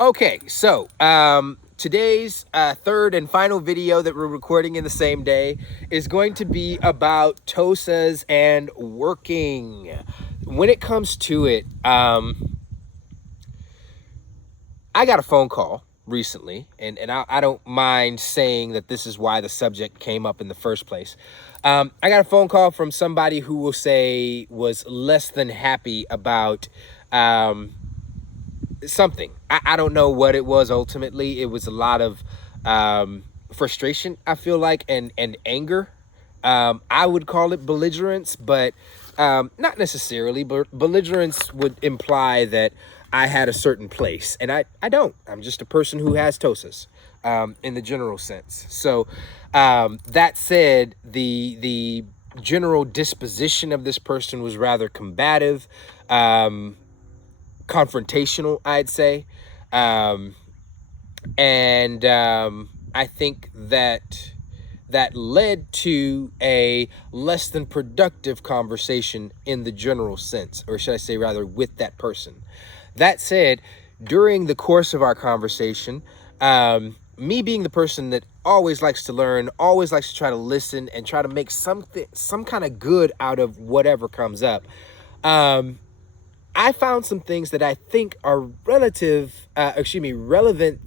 Okay, so today's third and final video that we're recording in the same day is going to be about Tosas and working. When it comes to it, I got a phone call recently, and I don't mind saying that this is why the subject came up in the first place. I got a phone call from somebody who will say was less than happy about something. I don't know what it was ultimately. It was a lot of frustration, I feel like, and anger. I would call it belligerence, but not necessarily. But belligerence would imply that I had a certain place, and I don't. I'm just a person who has Tosas in the general sense. So that said, the general disposition of this person was rather combative, confrontational, I'd say. I think that led to a less than productive conversation in the general sense, or should I say rather with that person. That said, during the course of our conversation, me being the person that always likes to learn, always likes to try to listen and try to make some kind of good out of whatever comes up, I found some things that I think are relevant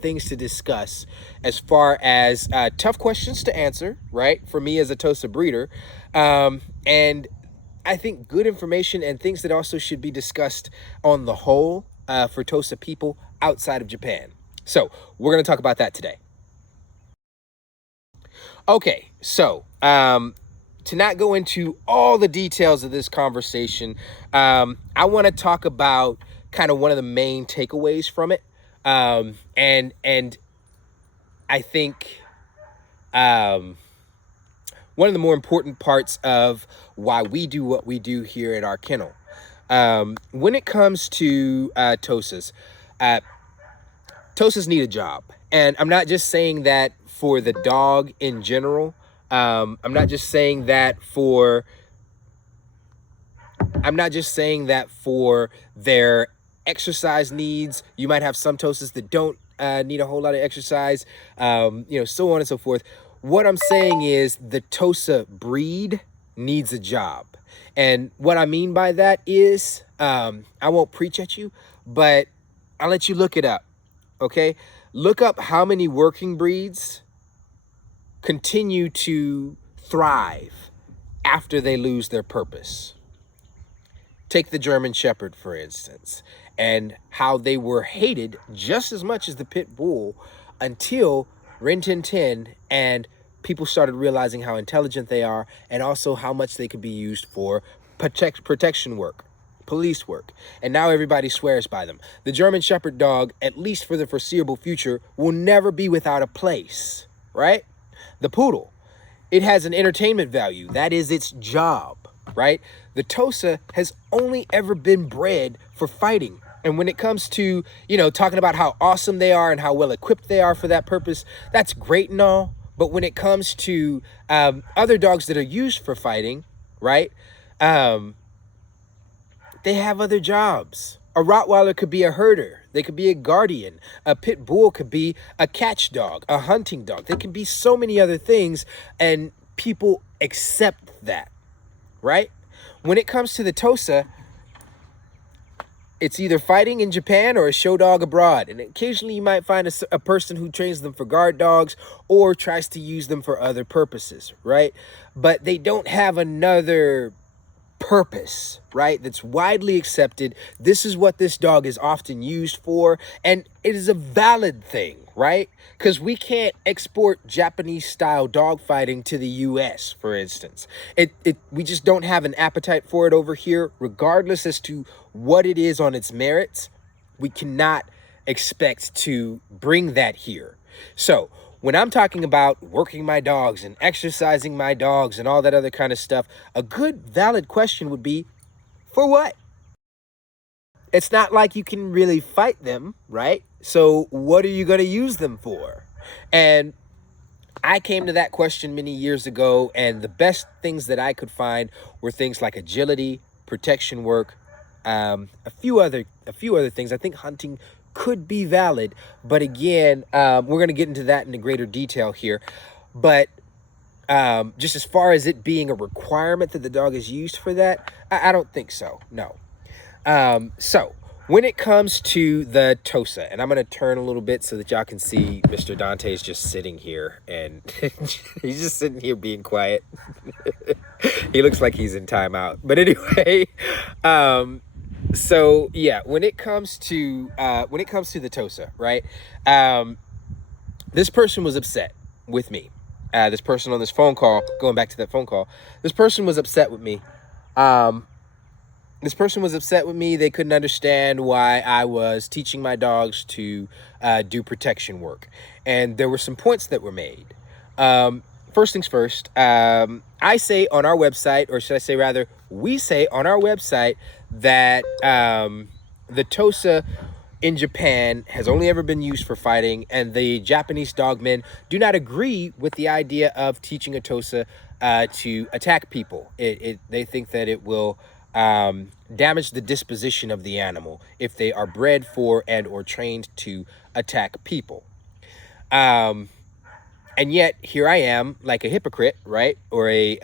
things to discuss as far as tough questions to answer, right? For me as a Tosa breeder. And I think good information and things that also should be discussed on the whole for Tosa people outside of Japan. So we're going to talk about that today. Okay, so to not go into all the details of this conversation, I want to talk about kind of one of the main takeaways from it. And I think one of the more important parts of why we do what we do here at our kennel. When it comes to Tosas, Tosas need a job. And I'm not just saying that for the dog in general. I'm not just saying that for their exercise needs. You might have some Tosas that don't need a whole lot of exercise, so on and so forth. What I'm saying is the Tosa breed needs a job. And what I mean by that is, I won't preach at you, but I'll let you look it up, okay? Look up how many working breeds continue to thrive after they lose their purpose. Take the German Shepherd, for instance, and how they were hated just as much as the Pit Bull until Rin Tin Tin and people started realizing how intelligent they are and also how much they could be used for protection work, police work. And now everybody swears by them. The German Shepherd dog, at least for the foreseeable future, will never be without a place, right? The Poodle, it has an entertainment value. That is its job, right? The Tosa has only ever been bred for fighting. And when it comes to, talking about how awesome they are and how well equipped they are for that purpose, that's great and all. But when it comes to other dogs that are used for fighting, right, they have other jobs. A Rottweiler could be a herder. They could be a guardian. A Pit Bull could be a catch dog, a hunting dog. They can be so many other things, and people accept that, right? When it comes to the Tosa, it's either fighting in Japan or a show dog abroad. And occasionally you might find a person who trains them for guard dogs or tries to use them for other purposes, right? But they don't have another purpose, right, that's widely accepted. This is what this dog is often used for, and it is a valid thing, right? Because we can't export Japanese style dog fighting to the US, for instance. We just don't have an appetite for it over here, regardless as to what it is on its merits. We cannot expect to bring that here. So when I'm talking about working my dogs and exercising my dogs and all that other kind of stuff, a good, valid question would be, for what? It's not like you can really fight them, right? So what are you going to use them for? And I came to that question many years ago, and the best things that I could find were things like agility, protection work, a few other things. I think hunting could be valid. But again, we're going to get into that in greater detail here. But just as far as it being a requirement that the dog is used for that, I don't think so. No. So when it comes to the Tosa, and I'm going to turn a little bit so that y'all can see Mr. Dante's just sitting here, and he's just sitting here being quiet. He looks like he's in timeout. But anyway, so yeah, when it comes to the Tosa, right? This person was upset with me. This person on this phone call, going back to that phone call, this person was upset with me. This person was upset with me. They couldn't understand why I was teaching my dogs to do protection work. And there were some points that were made. First things first, I say on our website, or should I say rather, we say on our website that the Tosa in Japan has only ever been used for fighting, and the Japanese dogmen do not agree with the idea of teaching a Tosa to attack people. They think that it will damage the disposition of the animal if they are bred for and or trained to attack people. And yet here I am, like a hypocrite, right? Or a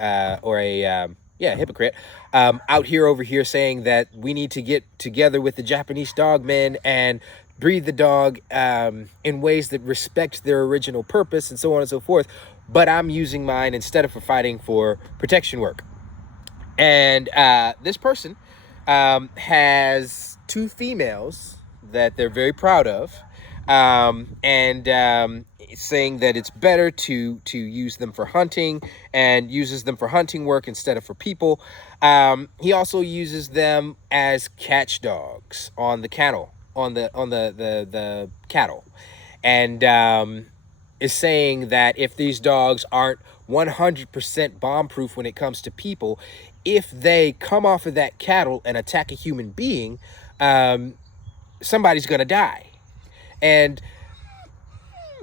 hypocrite, out here over here saying that we need to get together with the Japanese dogmen and breed the dog in ways that respect their original purpose and so on and so forth. But I'm using mine instead of for fighting for protection work. And this person has 2 females that they're very proud of, and saying that it's better to use them for hunting, and uses them for hunting work instead of for people. He also uses them as catch dogs on the cattle, on the cattle, and is saying that if these dogs aren't 100% bomb-proof when it comes to people, if they come off of that cattle and attack a human being, somebody's gonna die. And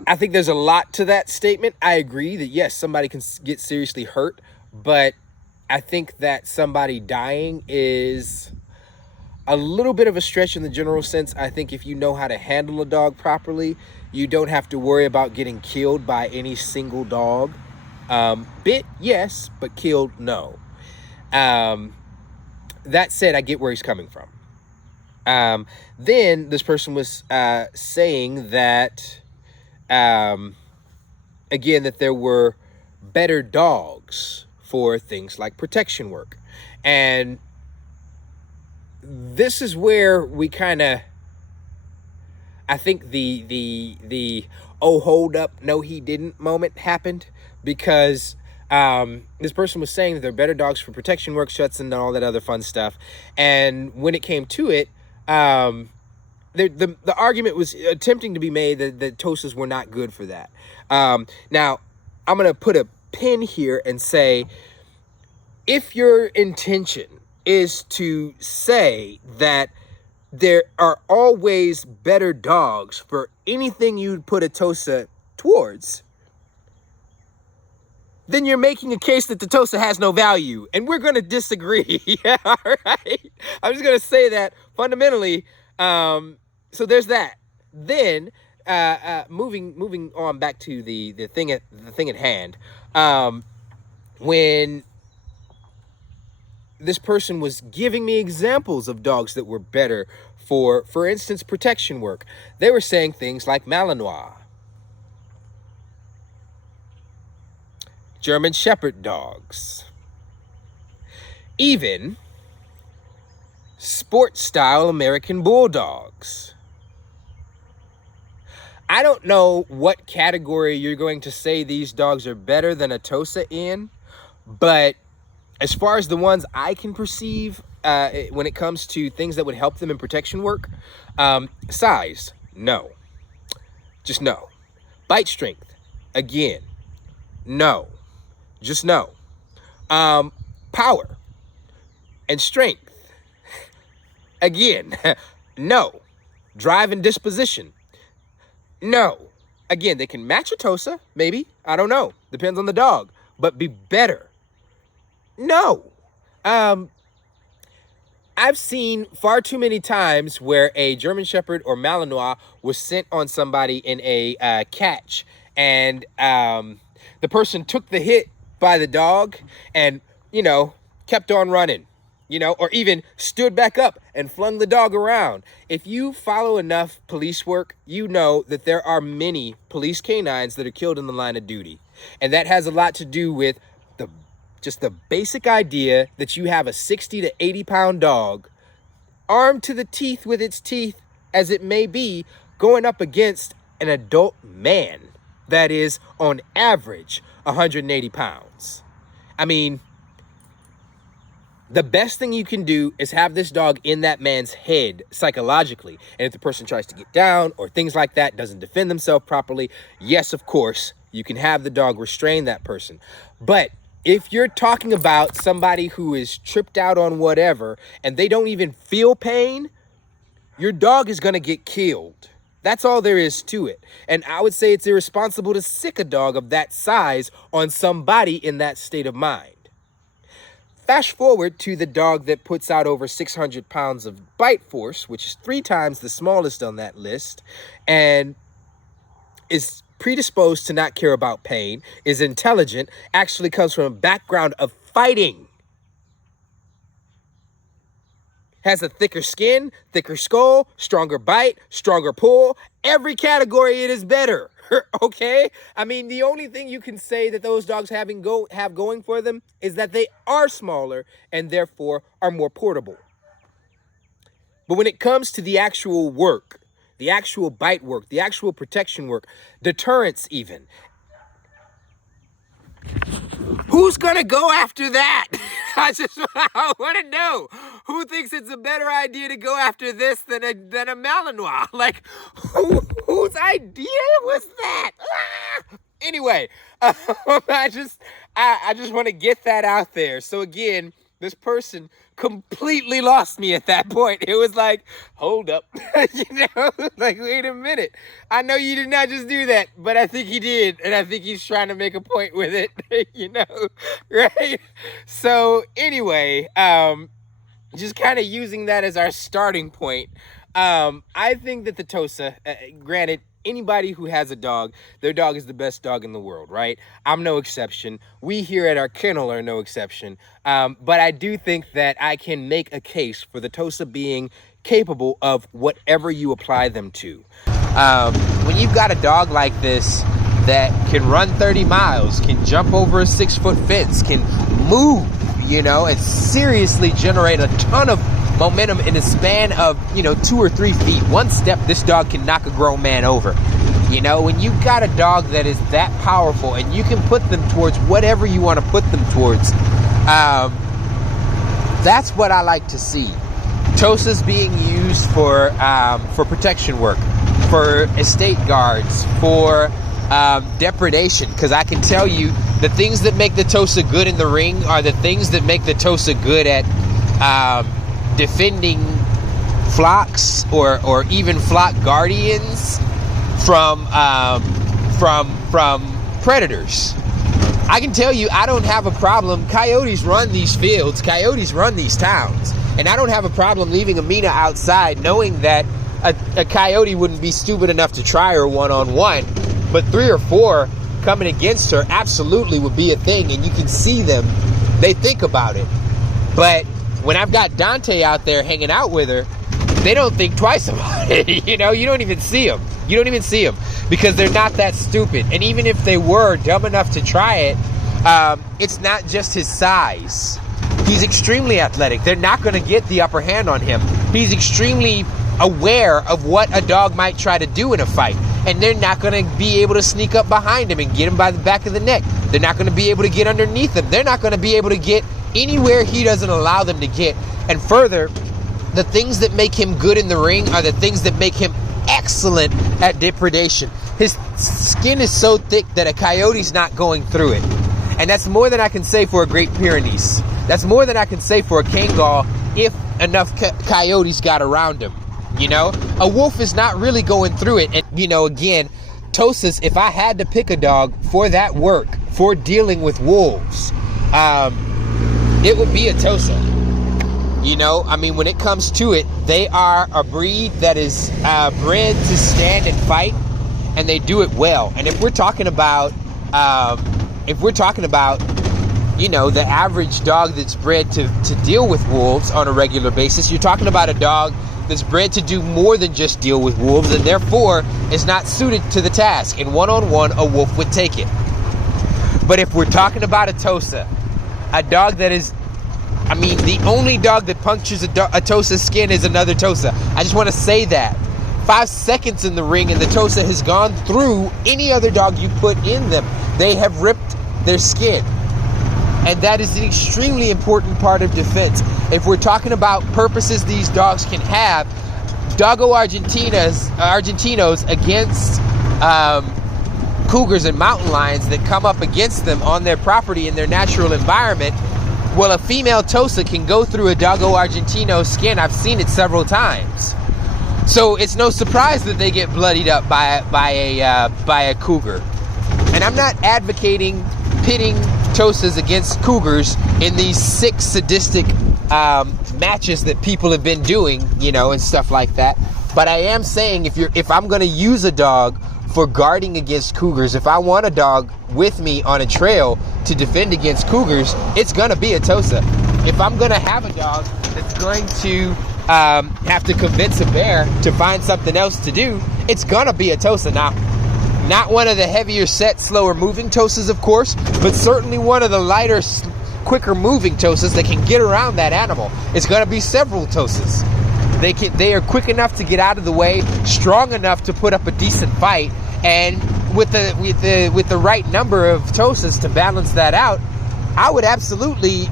I think there's a lot to that statement. I agree that yes, somebody can get seriously hurt, but I think that somebody dying is a little bit of a stretch in the general sense. I think if you know how to handle a dog properly, you don't have to worry about getting killed by any single dog. Bit, yes, but killed, no. That said, I get where he's coming from. Then this person was saying that, again, that there were better dogs for things like protection work. And this is where we kind of, I think the oh, hold up, no he didn't moment happened, because this person was saying that they're better dogs for protection work, shuts, and all that other fun stuff. And when it came to it, the argument was attempting to be made that Tosas were not good for that. Now, I'm going to put a pin here and say, if your intention is to say that there are always better dogs for anything you'd put a Tosa towards, then you're making a case that the Tosa has no value, and we're going to disagree. Yeah, all right? I'm just going to say that fundamentally. So there's that. Then moving on back to the thing at hand. When this person was giving me examples of dogs that were better for instance, protection work, they were saying things like Malinois, German Shepherd dogs, even sport-style American Bulldogs. I don't know what category you're going to say these dogs are better than a Tosa in, but as far as the ones I can perceive, when it comes to things that would help them in protection work, size, no. Just no. Bite strength, again, no. Just no. Power and strength, again, no. Drive and disposition, no. Again, they can match a Tosa, maybe. I don't know. Depends on the dog. But be better, no. I've seen far too many times where a German Shepherd or Malinois was sent on somebody in a catch, and the person took the hit by the dog and, kept on running, or even stood back up and flung the dog around. If you follow enough police work, you know that there are many police canines that are killed in the line of duty. And that has a lot to do with just the basic idea that you have a 60 to 80 pound dog armed to the teeth with its teeth as it may be, going up against an adult man that is on average 180 pounds. I mean, the best thing you can do is have this dog in that man's head psychologically. And if the person tries to get down or things like that, doesn't defend themselves properly, yes, of course, you can have the dog restrain that person. But if you're talking about somebody who is tripped out on whatever and they don't even feel pain, your dog is going to get killed. That's all there is to it. And I would say it's irresponsible to sick a dog of that size on somebody in that state of mind. Fast forward to the dog that puts out over 600 pounds of bite force, which is 3 times the smallest on that list, and is predisposed to not care about pain, is intelligent, actually comes from a background of fighting, has a thicker skin, thicker skull, stronger bite, stronger pull. Every category it is better. Okay? I mean, the only thing you can say that those dogs have going for them is that they are smaller and therefore are more portable. But when it comes to the actual work, the actual bite work, the actual protection work, deterrence even, who's gonna go after that? I want to know who thinks it's a better idea to go after this than a Malinois. Like, whose idea was that? Anyway, I just want to get that out there. So again, this person completely lost me at that point. It was like, hold up, like, wait a minute. I know you did not just do that, but I think he did. And I think he's trying to make a point with it, right? So anyway, just kind of using that as our starting point. I think that the Tosa, granted, anybody who has a dog, their dog is the best dog in the world, right? I'm no exception. We here at our kennel are no exception. But I do think that I can make a case for the Tosa being capable of whatever you apply them to. When you've got a dog like this that can run 30 miles, can jump over a 6-foot fence, can move, and seriously generate a ton of momentum in a span of 2 or 3 feet. One step, this dog can knock a grown man over. When you've got a dog that is that powerful and you can put them towards whatever you want to put them towards, that's what I like to see. Tosas being used for protection work, for estate guards, for depredation, because I can tell you the things that make the Tosa good in the ring are the things that make the Tosa good at defending flocks or even flock guardians from predators. I can tell you, I don't have a problem. Coyotes run these fields. Coyotes run these towns. And I don't have a problem leaving Amina outside knowing that a coyote wouldn't be stupid enough to try her one-on-one. But 3 or 4 coming against her absolutely would be a thing. And you can see them. They think about it. But when I've got Dante out there hanging out with her, they don't think twice about it. You don't even see them. You don't even see them because they're not that stupid. And even if they were dumb enough to try it, it's not just his size. He's extremely athletic. They're not going to get the upper hand on him. He's extremely aware of what a dog might try to do in a fight. And they're not going to be able to sneak up behind him and get him by the back of the neck. They're not going to be able to get underneath him. They're not going to be able to get anywhere he doesn't allow them to get. And further, the things that make him good in the ring are the things that make him excellent at depredation. His skin is so thick that a coyote's not going through it. And that's more than I can say for a Great Pyrenees. That's more than I can say for a Kangal if enough coyotes got around him. A wolf is not really going through it. And, again, Tosas, if I had to pick a dog for that work, for dealing with wolves, it would be a Tosa. You know, I mean, when it comes to it, they are a breed that is bred to stand and fight, and they do it well. And if we're talking about, you know, the average dog that's bred to deal with wolves on a regular basis, you're talking about a dog that's bred to do more than just deal with wolves, and therefore is not suited to the task. And one-on-one, a wolf would take it. But if we're talking about a Tosa, a dog that is, I mean, the only dog that punctures a Tosa's skin is another Tosa. I just want to say that. 5 seconds in the ring and the Tosa has gone through any other dog you put in them. They have ripped their skin. And that is an extremely important part of defense. If we're talking about purposes these dogs can have, Doggo Argentinos against cougars and mountain lions that come up against them on their property in their natural environment, well, a female Tosa can go through a Doggo Argentino skin. I've seen it several times. So it's no surprise that they get bloodied up by a cougar. And I'm not advocating pitting Tosas against cougars in these sick, sadistic matches that people have been doing, you know, and stuff like that. But I am saying if I'm going to use a dog for guarding against cougars, if I want a dog with me on a trail to defend against cougars, it's going to be a Tosa. If I'm going to have a dog that's going to have to convince a bear to find something else to do, it's going to be a Tosa. Now, not one of the heavier set, slower moving Tosas, of course, but certainly one of the lighter, quicker moving Tosas that can get around that animal. It's going to be several Tosas. They are quick enough to get out of the way, strong enough to put up a decent fight, and with the right number of Tosas to balance that out, I would absolutely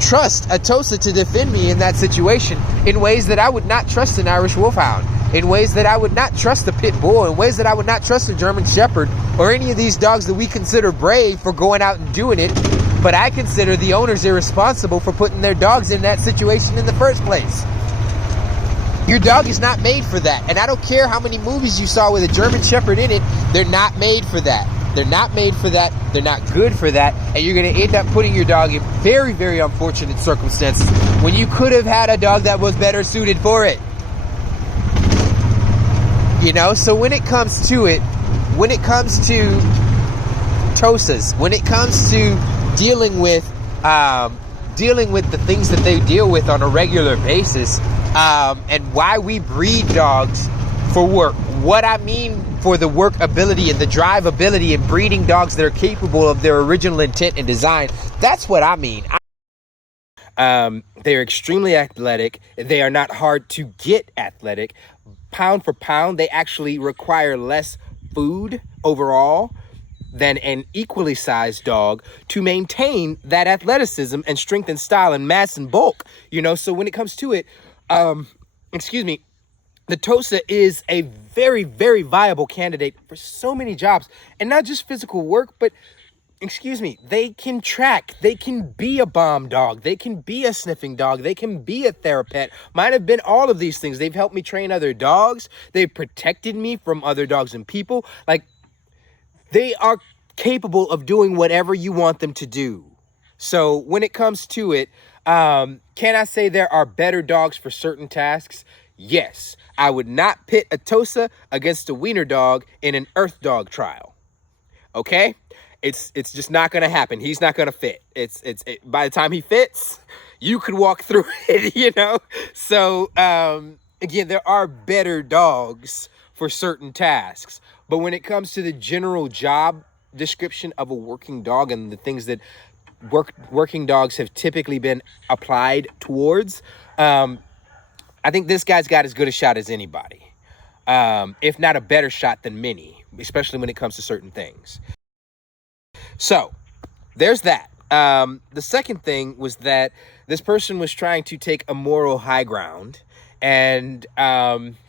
trust a Tosa to defend me in that situation in ways that I would not trust an Irish Wolfhound, in ways that I would not trust a Pit Bull, in ways that I would not trust a German Shepherd, or any of these dogs that we consider brave for going out and doing it, but I consider the owners irresponsible for putting their dogs in that situation in the first place. Your dog is not made for that. And I don't care how many movies you saw with a German Shepherd in it, they're not made for that. They're not made for that. They're not good for that. And you're going to end up putting your dog in very, very unfortunate circumstances when you could have had a dog that was better suited for it. You know, so when it comes to it, when it comes to Tosas, when it comes to dealing with the things that they deal with on a regular basis, and why we breed dogs for work. What I mean for the work ability and the drive ability in breeding dogs that are capable of their original intent and design. That's what I mean. They're extremely athletic. They are not hard to get athletic. Pound for pound, they actually require less food overall than an equally sized dog to maintain that athleticism and strength and style and mass and bulk. You know, so when it comes to it, the Tosa is a very, very viable candidate for so many jobs, and not just physical work, but they can track, they can be a bomb dog, they can be a sniffing dog, they can be a therapet. Might have been all of these things. They've helped me train other dogs. They've protected me from other dogs and people. Like, they are capable of doing whatever you want them to do. So when it comes to it, can I say there are better dogs for certain tasks? Yes. I would not pit a Tosa against a wiener dog in an earth dog trial. Okay? It's just not going to happen. He's not going to fit. By the time he fits, you could walk through it, you know? So, again, there are better dogs for certain tasks. But when it comes to the general job description of a working dog and the things that working dogs have typically been applied towards, I think this guy's got as good a shot as anybody, if not a better shot than many, especially when it comes to certain things. So there's that. The second thing was that this person was trying to take a moral high ground and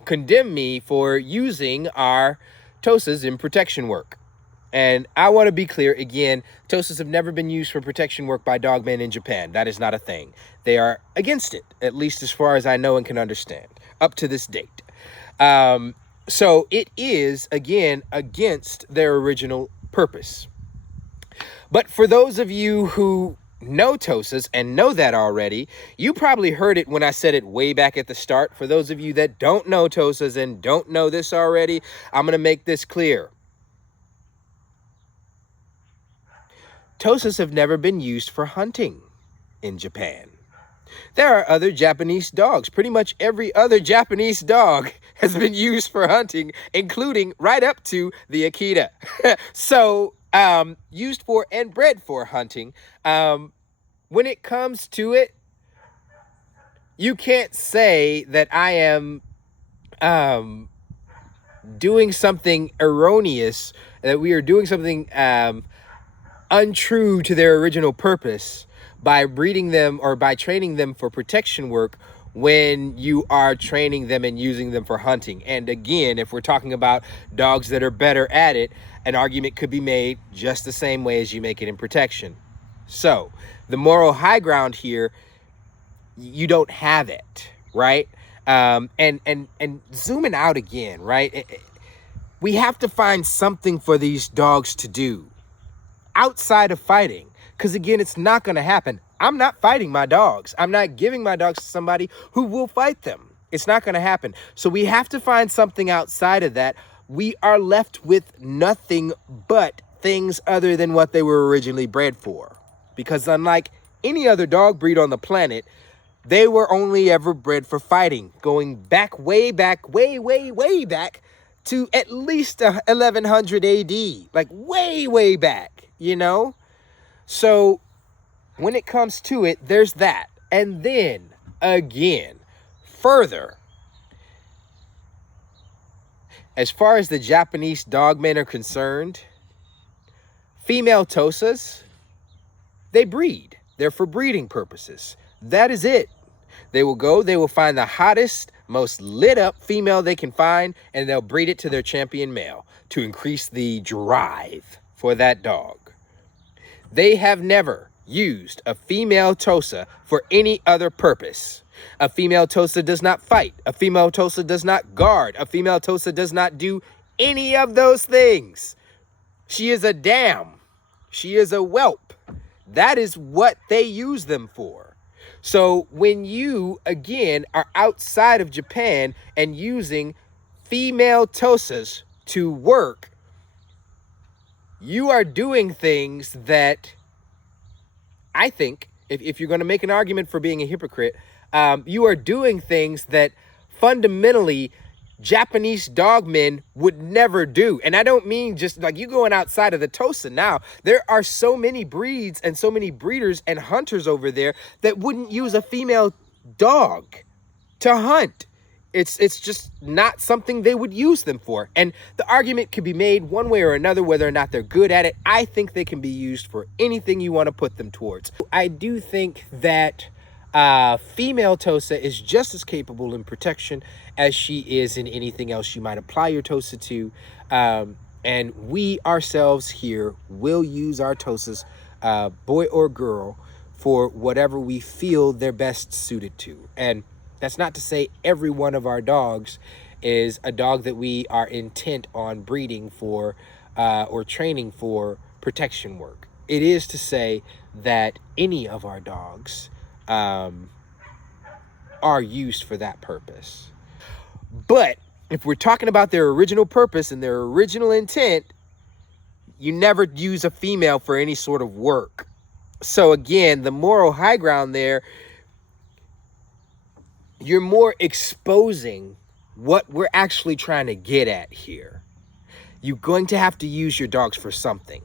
condemn me for using our Tosas in protection work. And I want to be clear, again, Tosas have never been used for protection work by dogmen in Japan. That is not a thing. They are against it, at least as far as I know and can understand, up to this date. So it is, again, against their original purpose. But for those of you who know Tosas and know that already, you probably heard it when I said it way back at the start. For those of you that don't know Tosas and don't know this already, I'm going to make this clear. Tosas have never been used for hunting in Japan. There are other Japanese dogs. Pretty much every other Japanese dog has been used for hunting, including right up to the Akita. So, used for and bred for hunting. When it comes to it, you can't say that I am doing something erroneous, that we are doing something untrue to their original purpose by breeding them or by training them for protection work when you are training them and using them for hunting. And again, if we're talking about dogs that are better at it, an argument could be made just the same way as you make it in protection. So the moral high ground here, you don't have it, right? And zooming out again, right? We have to find something for these dogs to do outside of fighting, because again, it's not going to happen. I'm not fighting my dogs. I'm not giving my dogs to somebody who will fight them. It's not going to happen. So we have to find something outside of that. We are left with nothing but things other than what they were originally bred for, because unlike any other dog breed on the planet, they were only ever bred for fighting, going back, way back to at least 1100 AD, like way back, you know? So when it comes to it, there's that. And then again, further, as far as the Japanese dogmen are concerned, female Tosas, they breed. They're for breeding purposes. That is it. They will go, they will find the hottest, most lit up female they can find, and they'll breed it to their champion male to increase the drive for that dog. They have never used a female Tosa for any other purpose. A female Tosa does not fight. A female Tosa does not guard. A female Tosa does not do any of those things. She is a dam. She is a whelp. That is what they use them for. So when you, again, are outside of Japan and using female Tosas to work, you are doing things that I think, if you're going to make an argument for being a hypocrite, you are doing things that fundamentally Japanese dogmen would never do. And I don't mean just like you going outside of the Tosa now. There are so many breeds and so many breeders and hunters over there that wouldn't use a female dog to hunt. It's just not something they would use them for. And the argument could be made one way or another, whether or not they're good at it. I think they can be used for anything you want to put them towards. I do think that female Tosa is just as capable in protection as she is in anything else you might apply your Tosa to. And we ourselves here will use our Tosas, boy or girl, for whatever we feel they're best suited to. And that's not to say every one of our dogs is a dog that we are intent on breeding for or training for protection work. It is to say that any of our dogs are used for that purpose. But if we're talking about their original purpose and their original intent, you never use a female for any sort of work. So again, the moral high ground there, you're more exposing what we're actually trying to get at here. You're going to have to use your dogs for something.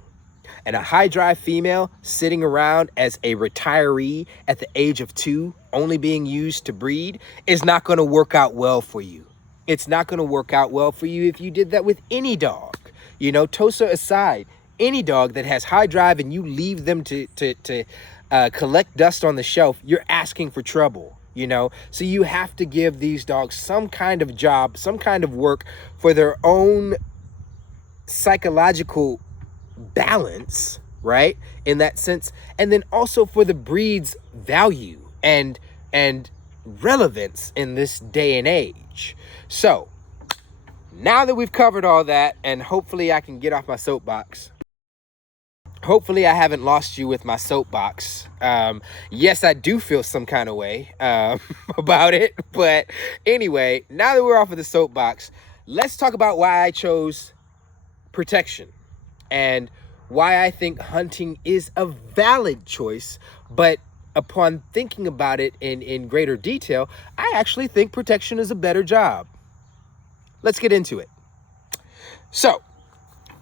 And a high drive female sitting around as a retiree at the age of 2, only being used to breed, is not going to work out well for you. It's not going to work out well for you if you did that with any dog. You know, Tosa aside, any dog that has high drive and you leave them to collect dust on the shelf, you're asking for trouble. You know, so you have to give these dogs some kind of job, some kind of work for their own psychological balance, right? In that sense. And then also for the breed's value and relevance in this day and age. So now that we've covered all that, and hopefully I can get off my soapbox, hopefully I haven't lost you with my soapbox. Yes, I do feel some kind of way about it. But anyway, now that we're off of the soapbox, let's talk about why I chose protection and why I think hunting is a valid choice. But upon thinking about it in greater detail, I actually think protection is a better job. Let's get into it. So,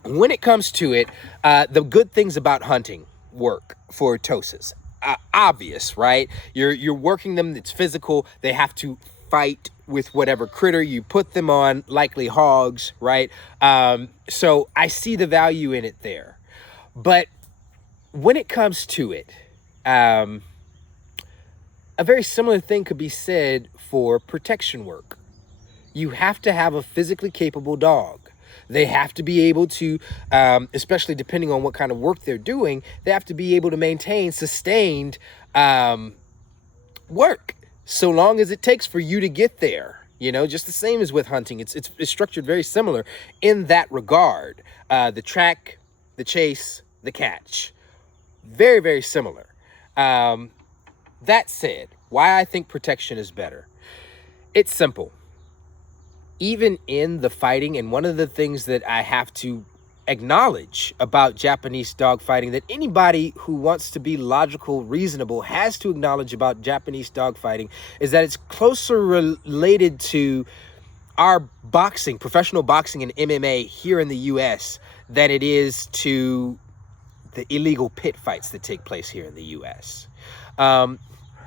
when it comes to it, the good things about hunting work for Tosas. Obvious, right? You're working them. It's physical. They have to fight with whatever critter you put them on, likely hogs, right? So I see the value in it there. But when it comes to it, a very similar thing could be said for protection work. You have to have a physically capable dog. They have to be able to, especially depending on what kind of work they're doing, they have to be able to maintain sustained work so long as it takes for you to get there. You know, just the same as with hunting. It's structured very similar in that regard. The track, the chase, the catch. Very, very similar. That said, why I think protection is better. It's simple. Even in the fighting, and one of the things that I have to acknowledge about Japanese dog fighting, that anybody who wants to be logical, reasonable, has to acknowledge about Japanese dog fighting, is that it's closer related to our boxing, professional boxing and MMA here in the US, than it is to the illegal pit fights that take place here in the US.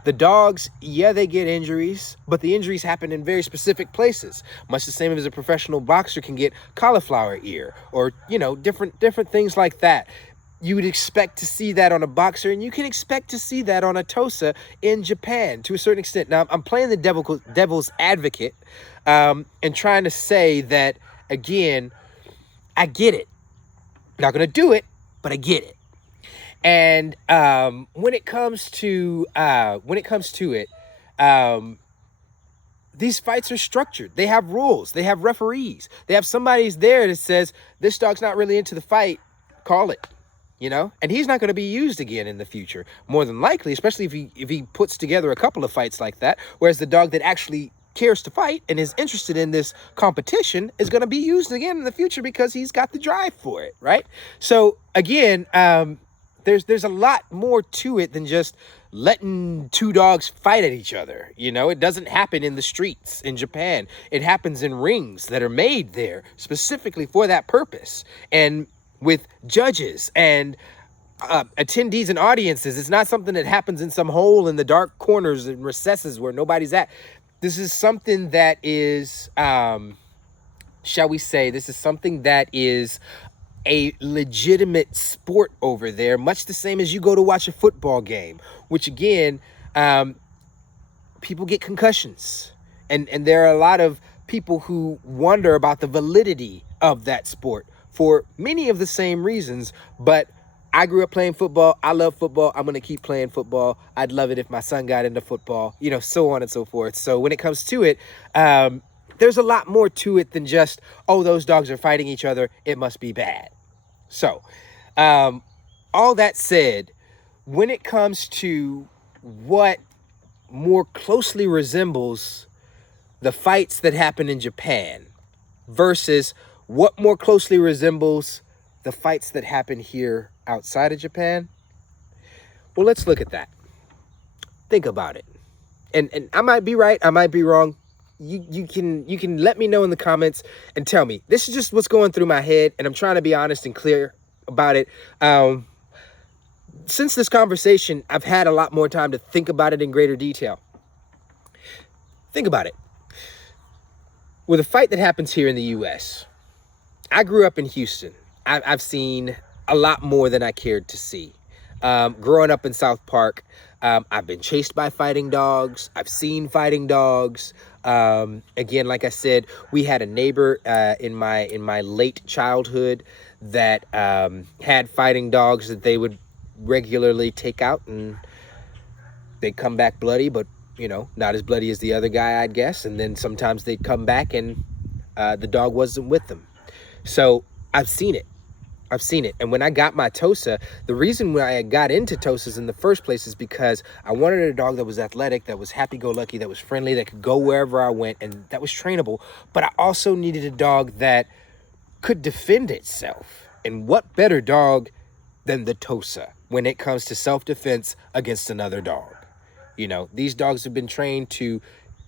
The dogs, yeah, they get injuries, but the injuries happen in very specific places. Much the same as a professional boxer can get cauliflower ear or, you know, different things like that. You would expect to see that on a boxer, and you can expect to see that on a Tosa in Japan to a certain extent. Now, I'm playing the devil's advocate and trying to say that, again, I get it. Not going to do it, but I get it. And when it comes to it, these fights are structured. They have rules. They have referees. They have somebody's there that says, this dog's not really into the fight, call it, you know? And he's not going to be used again in the future, more than likely, especially if he puts together a couple of fights like that, whereas the dog that actually cares to fight and is interested in this competition is going to be used again in the future because he's got the drive for it, right? So, again, there's a lot more to it than just letting two dogs fight at each other. You know, it doesn't happen in the streets in Japan. It happens in rings that are made there specifically for that purpose. And with judges and attendees and audiences, it's not something that happens in some hole in the dark corners and recesses where nobody's at. This is something that is, shall we say, this is something that is a legitimate sport over there, much the same as you go to watch a football game, which again, people get concussions. And there are a lot of people who wonder about the validity of that sport for many of the same reasons. But I grew up playing football. I love football. I'm going to keep playing football. I'd love it if my son got into football, you know, so on and so forth. So when it comes to it, there's a lot more to it than just, oh, those dogs are fighting each other, it must be bad. So, all that said, when it comes to what more closely resembles the fights that happen in Japan versus what more closely resembles the fights that happen here outside of Japan, well, let's look at that. Think about it. And I might be right, I might be wrong. You can let me know in the comments and tell me. This is just what's going through my head, and I'm trying to be honest and clear about it. Since this conversation, I've had a lot more time to think about it in greater detail. Think about it. With a fight that happens here in the U.S., I grew up in Houston. I've seen a lot more than I cared to see. Growing up in South Park, I've been chased by fighting dogs. I've seen fighting dogs. Again, like I said, we had a neighbor in my late childhood that had fighting dogs that they would regularly take out, and they'd come back bloody, but you know, not as bloody as the other guy, I'd guess. And then sometimes they'd come back and the dog wasn't with them. So I've seen it. I've seen it. And when I got my Tosa, the reason why I got into Tosas in the first place is because I wanted a dog that was athletic, that was happy-go-lucky, that was friendly, that could go wherever I went, and that was trainable. But I also needed a dog that could defend itself. And what better dog than the Tosa when it comes to self-defense against another dog? You know, these dogs have been trained to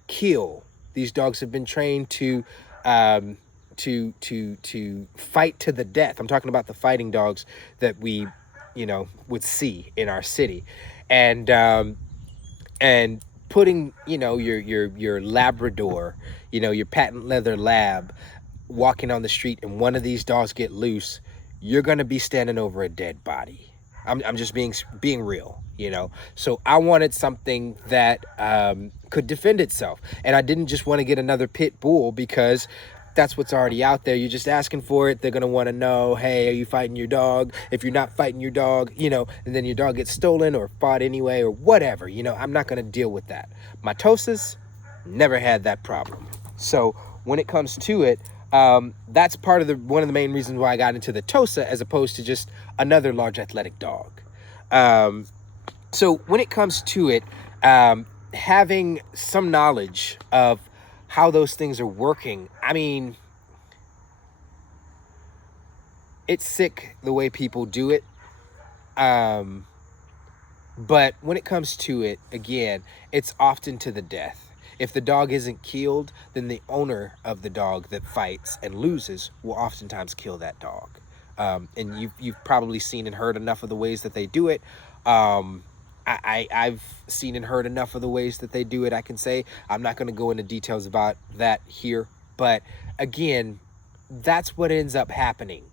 kill. These dogs have been trained to fight to the death. I'm talking about the fighting dogs that we, you know, would see in our city, and putting, you know, your Labrador, you know, your patent leather lab, walking on the street, and one of these dogs get loose, you're gonna be standing over a dead body. I'm just being real, you know. So I wanted something that could defend itself, and I didn't just want to get another pit bull because that's what's already out there. You're just asking for it. They're gonna want to know, hey, are you fighting your dog? If you're not fighting your dog, you know, and then your dog gets stolen or fought anyway or whatever, you know, I'm not gonna deal with that. My Tosas never had that problem. So when it comes to it, that's one of the main reasons why I got into the Tosa as opposed to just another large athletic dog. So when it comes to it, having some knowledge of how those things are working, I mean, it's sick the way people do it. But when it comes to it, again, it's often to the death. If the dog isn't killed, then the owner of the dog that fights and loses will oftentimes kill that dog. And you've probably seen and heard enough of the ways that they do it. I've seen and heard enough of the ways that they do it. I can say I'm not going to go into details about that here. But again, that's what ends up happening.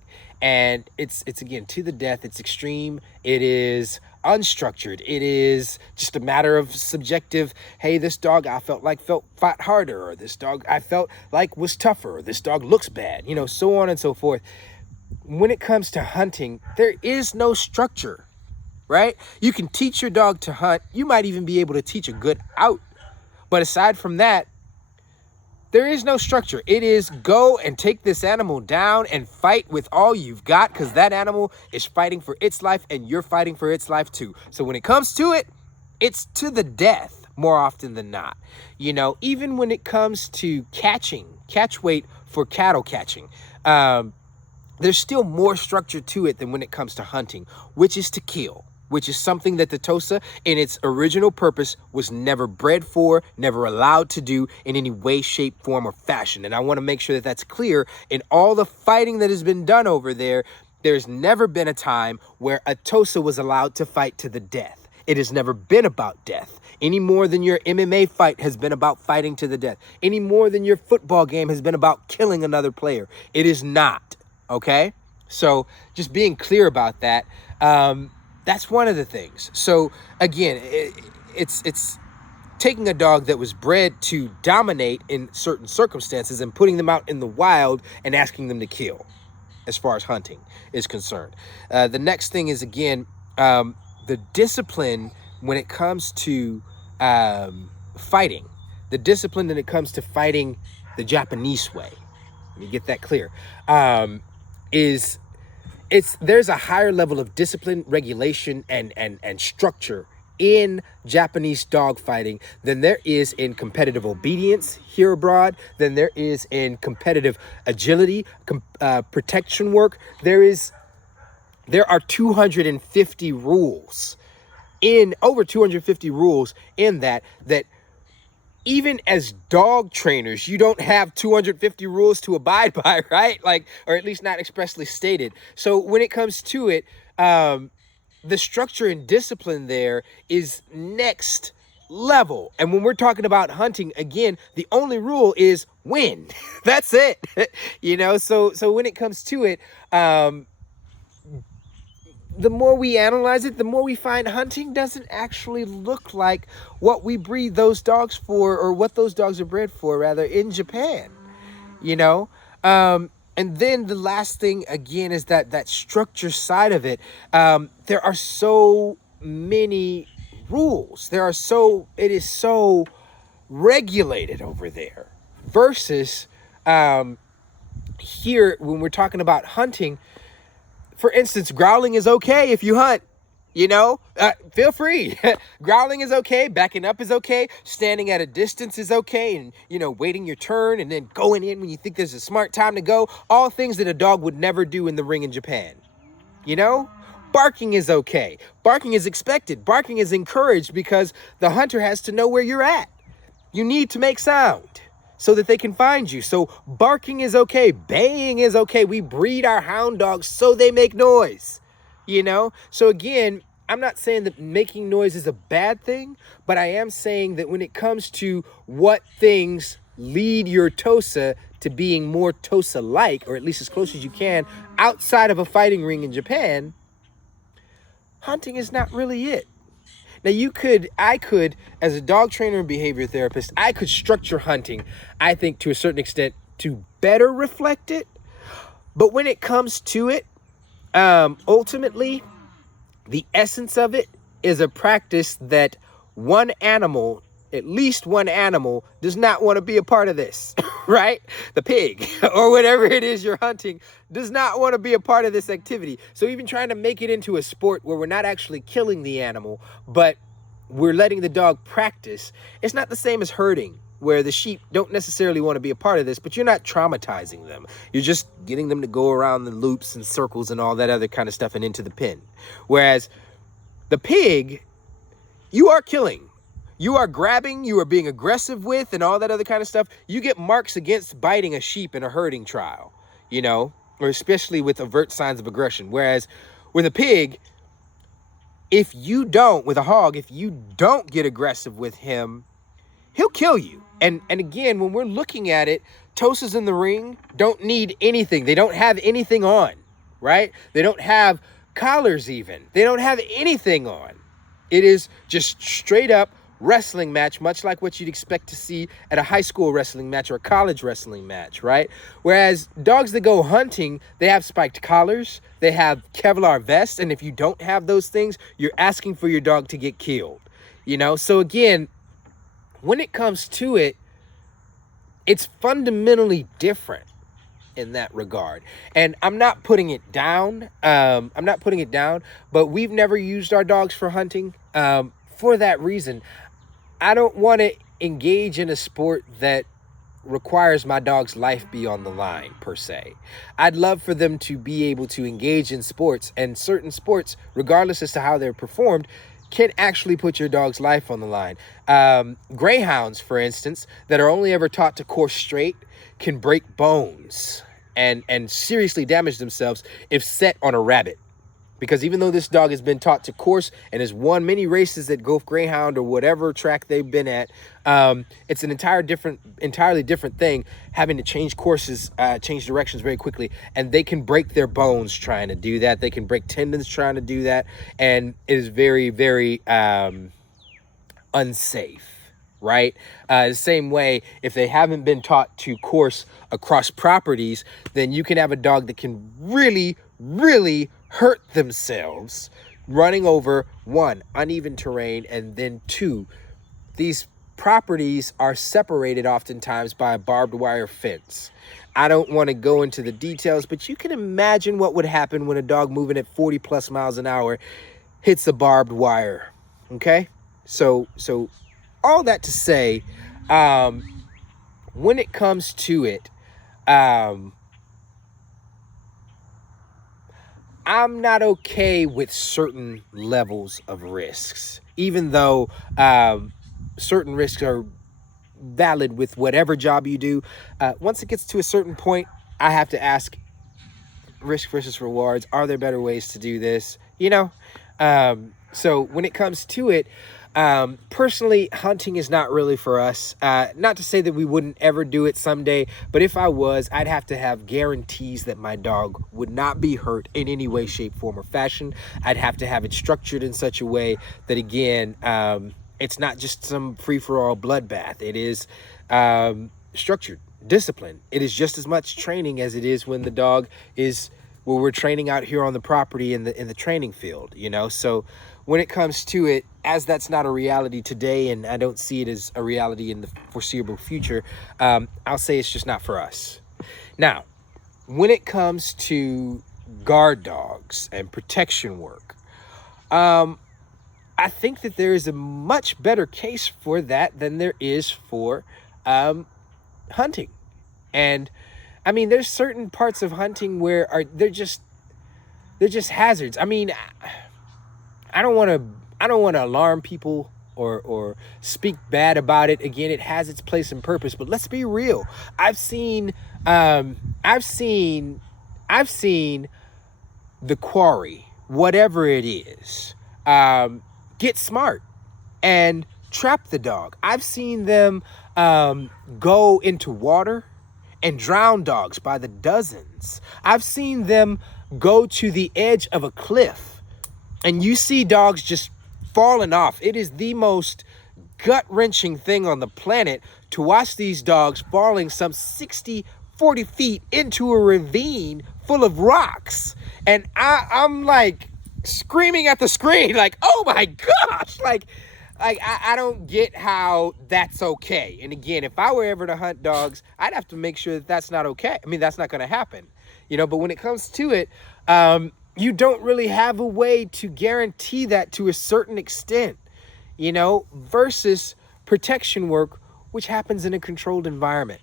And it's again, to the death. It's extreme. It is unstructured. It is just a matter of subjective. Hey, this dog I felt fought harder, or this dog I felt like was tougher, or this dog looks bad, you know, so on and so forth. When it comes to hunting, there is no structure, right? You can teach your dog to hunt. You might even be able to teach a good out. But aside from that, there is no structure. It is go and take this animal down and fight with all you've got, because that animal is fighting for its life and you're fighting for its life too. So when it comes to it, it's to the death more often than not. You know, even when it comes to catch weight for cattle catching, there's still more structure to it than when it comes to hunting, which is to kill, which is something that the Tosa in its original purpose was never bred for, never allowed to do in any way, shape, form, or fashion. And I want to make sure that that's clear. In all the fighting that has been done over there, there's never been a time where a Tosa was allowed to fight to the death. It has never been about death, any more than your MMA fight has been about fighting to the death, any more than your football game has been about killing another player. It is not, okay? So just being clear about that. That's one of the things. So again, it's taking a dog that was bred to dominate in certain circumstances and putting them out in the wild and asking them to kill, as far as hunting is concerned. The next thing is, again, the discipline when it comes to fighting. The discipline when it comes to fighting the Japanese way. Let me get that clear. There's a higher level of discipline, regulation, and structure in Japanese dog fighting than there is in competitive obedience here abroad, than there is in competitive agility, protection work. There are 250 rules over 250 rules in that even as dog trainers, you don't have 250 rules to abide by, right? Like, or at least not expressly stated. So when it comes to it, the structure and discipline there is next level. And when we're talking about hunting, again, the only rule is win. That's it. You know, so when it comes to it, the more we analyze it, the more we find hunting doesn't actually look like what we breed those dogs for, or what those dogs are bred for, rather, in Japan, you know? And then the last thing, again, is that structure side of it. There are so many rules. It is so regulated over there versus here, when we're talking about hunting, For instance, growling is okay if you hunt. Feel free. Growling is okay. Backing up is okay. Standing at a distance is okay. And, waiting your turn and then going in when you think there's a smart time to go. All things that a dog would never do in the ring in Japan. Barking is okay. Barking is expected. Barking is encouraged because the hunter has to know where you're at. You need to make sound so that they can find you. So barking is okay. Baying is okay. We breed our hound dogs so they make noise. So again, I'm not saying that making noise is a bad thing, but I am saying that when it comes to what things lead your Tosa to being more Tosa-like, or at least as close as you can, outside of a fighting ring in Japan, hunting is not really it. Now I could, as a dog trainer and behavior therapist, I could structure hunting, I think, to a certain extent to better reflect it. But when it comes to it, ultimately, the essence of it is a practice that at least one animal, does not want to be a part of this, right? The pig or whatever it is you're hunting does not want to be a part of this activity. So even trying to make it into a sport where we're not actually killing the animal, but we're letting the dog practice, it's not the same as herding, where the sheep don't necessarily want to be a part of this, but you're not traumatizing them. You're just getting them to go around the loops and circles and all that other kind of stuff and into the pen. Whereas the pig, you are killing. You are grabbing, you are being aggressive with, and all that other kind of stuff. You get marks against biting a sheep in a herding trial, or especially with overt signs of aggression. Whereas with a pig, if you don't get aggressive with him, he'll kill you. And again, when we're looking at it, Tosas in the ring don't need anything. They don't have anything on, right? They don't have collars even. They don't have anything on. It is just straight up wrestling match, much like what you'd expect to see at a high school wrestling match or a college wrestling match, right? Whereas dogs that go hunting, they have spiked collars, they have Kevlar vests, and if you don't have those things, you're asking for your dog to get killed, So again, when it comes to it, it's fundamentally different in that regard. And I'm not putting it down. But we've never used our dogs for hunting for that reason. I don't want to engage in a sport that requires my dog's life be on the line, per se. I'd love for them to be able to engage in sports, and certain sports, regardless as to how they're performed, can actually put your dog's life on the line. Greyhounds, for instance, that are only ever taught to course straight, can break bones and seriously damage themselves if set on a rabbit. Because even though this dog has been taught to course and has won many races at Gulf Greyhound or whatever track they've been at, it's an entirely different thing, having to change courses, change directions very quickly. And they can break their bones trying to do that. They can break tendons trying to do that. And it is very, very unsafe, right? The same way, if they haven't been taught to course across properties, then you can have a dog that can really, really hurt themselves running over, one, uneven terrain, and then two, these properties are separated oftentimes by a barbed wire fence. I don't want to go into the details, but you can imagine what would happen when a dog moving at 40 plus miles an hour hits a barbed wire. Okay? So all that to say, when it comes to it, I'm not okay with certain levels of risks, even though certain risks are valid with whatever job you do. Once it gets to a certain point, I have to ask, risk versus rewards. Are there better ways to do this? So when it comes to it, personally, hunting is not really for us. Not to say that we wouldn't ever do it someday, but if I was, I'd have to have guarantees that my dog would not be hurt in any way, shape, form, or fashion. I'd have to have it structured in such a way that, again, it's not just some free-for-all bloodbath. It is structured, disciplined. It is just as much training as it is when the dog is, well, we're training out here on the property in the training field, So when it comes to it, as that's not a reality today, and I don't see it as a reality in the foreseeable future, I'll say it's just not for us. Now, when it comes to guard dogs and protection work, I think that there is a much better case for that than there is for hunting. And I mean, there's certain parts of hunting where they're just hazards. I mean, I don't want to alarm people or speak bad about it. Again, it has its place and purpose, but let's be real. I've seen the quarry, whatever it is, get smart and trap the dog. I've seen them go into water and drown dogs by the dozens. I've seen them go to the edge of a cliff and you see dogs just falling off. It is the most gut-wrenching thing on the planet to watch these dogs falling some 40 feet into a ravine full of rocks. And I'm like screaming at the screen, like, oh my gosh, like I don't get how that's okay. And again, if I were ever to hunt dogs, I'd have to make sure that that's not okay. I mean, that's not going to happen, but when it comes to it, you don't really have a way to guarantee that to a certain extent, versus protection work, which happens in a controlled environment.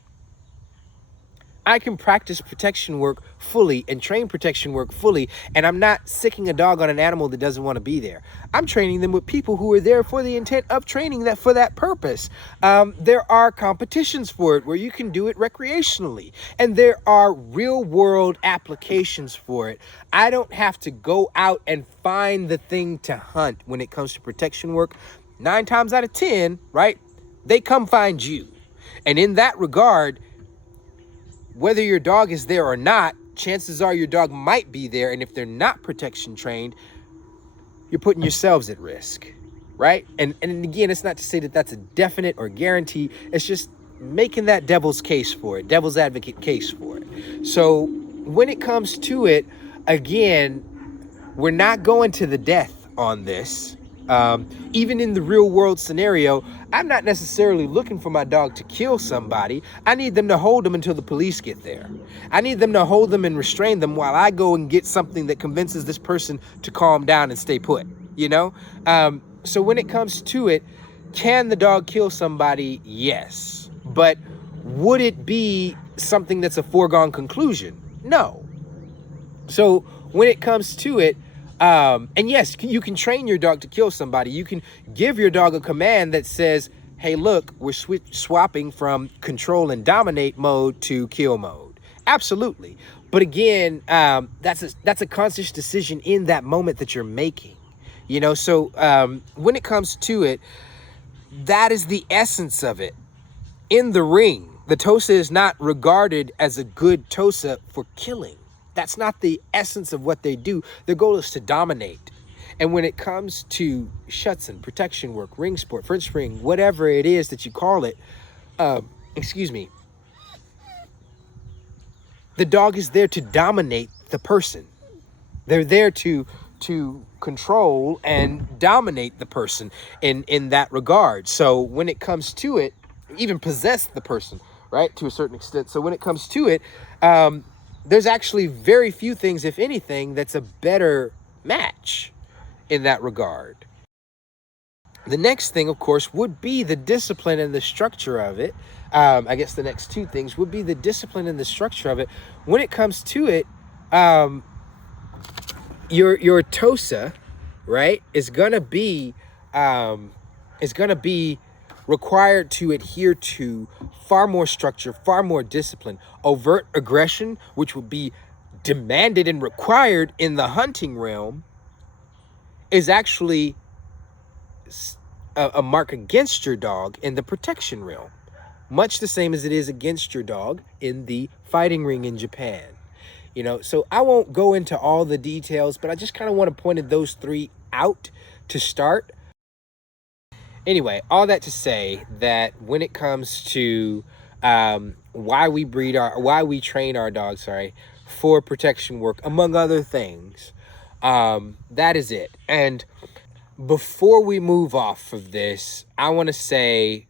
I can practice protection work fully and train protection work fully, and I'm not sicking a dog on an animal that doesn't want to be there. I'm training them with people who are there for the intent of training that for that purpose. There are competitions for it where you can do it recreationally, and there are real world applications for it. I don't have to go out and find the thing to hunt when it comes to protection work. 9 times out of 10, right? They come find you. And in that regard, whether your dog is there or not, chances are your dog might be there. And if they're not protection trained, you're putting yourselves at risk, right? And again, it's not to say that that's a definite or guarantee. It's just making that devil's advocate case for it. So when it comes to it, again, we're not going to the death on this. Even in the real world scenario, I'm not necessarily looking for my dog to kill somebody. I need them to hold them until the police get there. I need them to hold them and restrain them while I go and get something that convinces this person to calm down and stay put, So when it comes to it, can the dog kill somebody? Yes. But would it be something that's a foregone conclusion? No. So when it comes to it, and yes, you can train your dog to kill somebody. You can give your dog a command that says, hey, look, we're swapping from control and dominate mode to kill mode. Absolutely. But again, that's a conscious decision in that moment that you're making, So when it comes to it, that is the essence of it. In the ring, the Tosa is not regarded as a good Tosa for killing. That's not the essence of what they do. Their goal is to dominate. And when it comes to Schutzen, protection work, ring sport, French ring, whatever it is that you call it, the dog is there to dominate the person. They're there to control and dominate the person in that regard. So when it comes to it, even possess the person, right, to a certain extent. So when it comes to it, there's actually very few things, if anything, that's a better match in that regard. The next thing, of course, would be the discipline and the structure of it. I guess the next two things would be the discipline and the structure of it. When it comes to it, your Tosa, right, is gonna be required to adhere to far more structure, far more discipline. Overt aggression, which would be demanded and required in the hunting realm, is actually a mark against your dog in the protection realm, much the same as it is against your dog in the fighting ring in Japan. So I won't go into all the details, but I just kind of want to point those 3 out to start. Anyway, all that to say that when it comes to why we train our dogs, for protection work, among other things, that is it. And before we move off of this, I want to say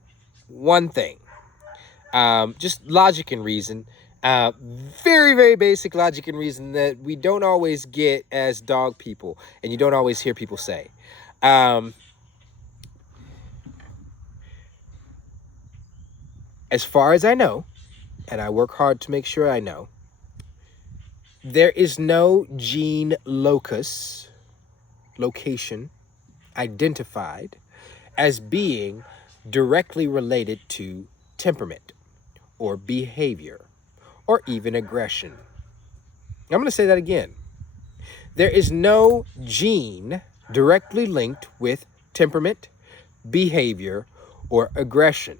one thing, just logic and reason. Very, very basic logic and reason that we don't always get as dog people, and you don't always hear people say. As far as I know, and I work hard to make sure I know, there is no gene location, identified as being directly related to temperament or behavior or even aggression. I'm going to say that again. There is no gene directly linked with temperament, behavior, or aggression.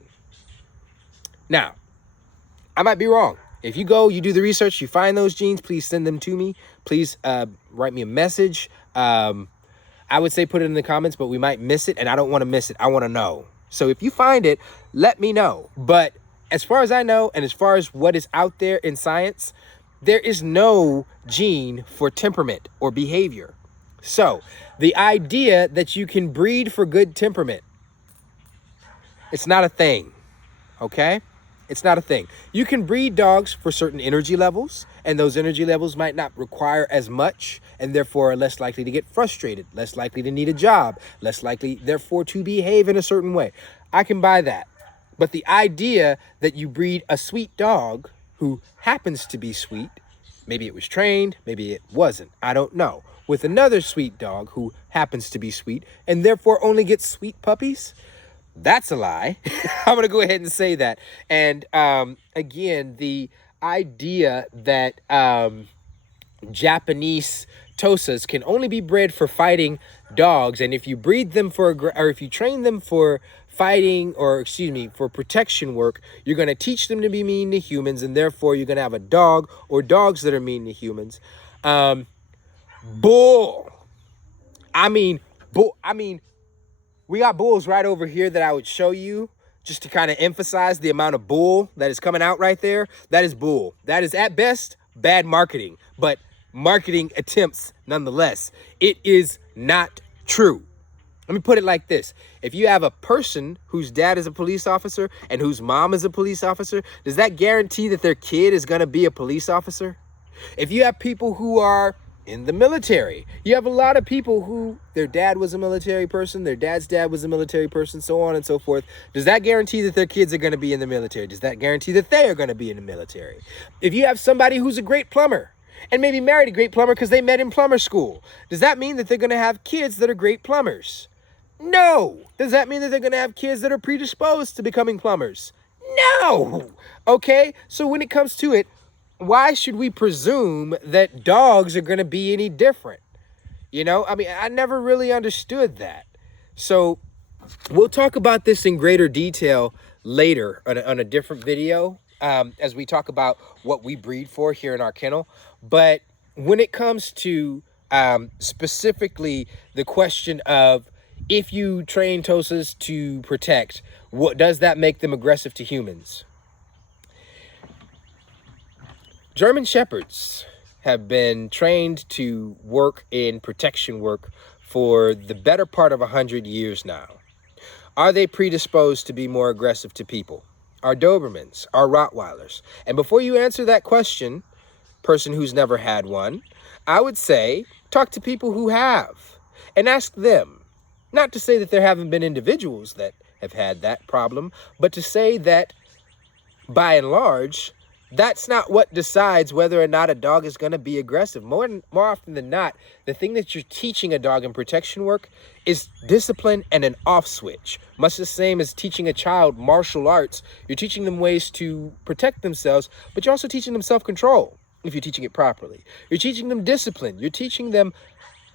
Now, I might be wrong. If you go, you do the research, you find those genes, please send them to me. Please write me a message. I would say put it in the comments, but we might miss it, and I don't want to miss it. I want to know. So if you find it, let me know. But as far as I know, and as far as what is out there in science, there is no gene for temperament or behavior. So the idea that you can breed for good temperament, it's not a thing, okay? It's not a thing. You can breed dogs for certain energy levels, and those energy levels might not require as much, and therefore are less likely to get frustrated, less likely to need a job, less likely, therefore, to behave in a certain way. I can buy that. But the idea that you breed a sweet dog who happens to be sweet, maybe it was trained, maybe it wasn't, I don't know, with another sweet dog who happens to be sweet, and therefore only gets sweet puppies, that's a lie. I'm going to go ahead and say that. And again, the idea that Japanese Tosas can only be bred for fighting dogs, and if you breed them for, or if you train them for fighting, or excuse me, for protection work, you're going to teach them to be mean to humans, and therefore you're going to have a dog or dogs that are mean to humans. Bull. I mean, we got bulls right over here that I would show you just to kind of emphasize the amount of bull that is coming out right there. That is bull. That is at best bad marketing, but marketing attempts nonetheless. It is not true. Let me put it like this. If you have a person whose dad is a police officer and whose mom is a police officer, does that guarantee that their kid is going to be a police officer? If you have people who are in the military, you have a lot of people who their dad was a military person, their dad's dad was a military person, so on and so forth. Does that guarantee that their kids are going to be in the military? Does that guarantee that they are going to be in the military? If you have somebody who's a great plumber and maybe married a great plumber because they met in plumber school, does that mean that they're going to have kids that are great plumbers? No. Does that mean that they're going to have kids that are predisposed to becoming plumbers? No. Okay, so when it comes to it, why should we presume that dogs are going to be any different? You know, I mean, I never really understood that. So we'll talk about this in greater detail later on a different video as we talk about what we breed for here in our kennel. But when it comes to specifically the question of if you train Tosas to protect, what does that make them aggressive to humans? German Shepherds have been trained to work in protection work for the better part of 100 years now. Are they predisposed to be more aggressive to people? Are Dobermans? Are Rottweilers? And before you answer that question, person who's never had one, I would say talk to people who have and ask them. Not to say that there haven't been individuals that have had that problem, but to say that by and large, that's not what decides whether or not a dog is going to be aggressive. More often than not, the thing that you're teaching a dog in protection work is discipline and an off switch. Much the same as teaching a child martial arts. You're teaching them ways to protect themselves, but you're also teaching them self-control if you're teaching it properly. You're teaching them discipline. You're teaching them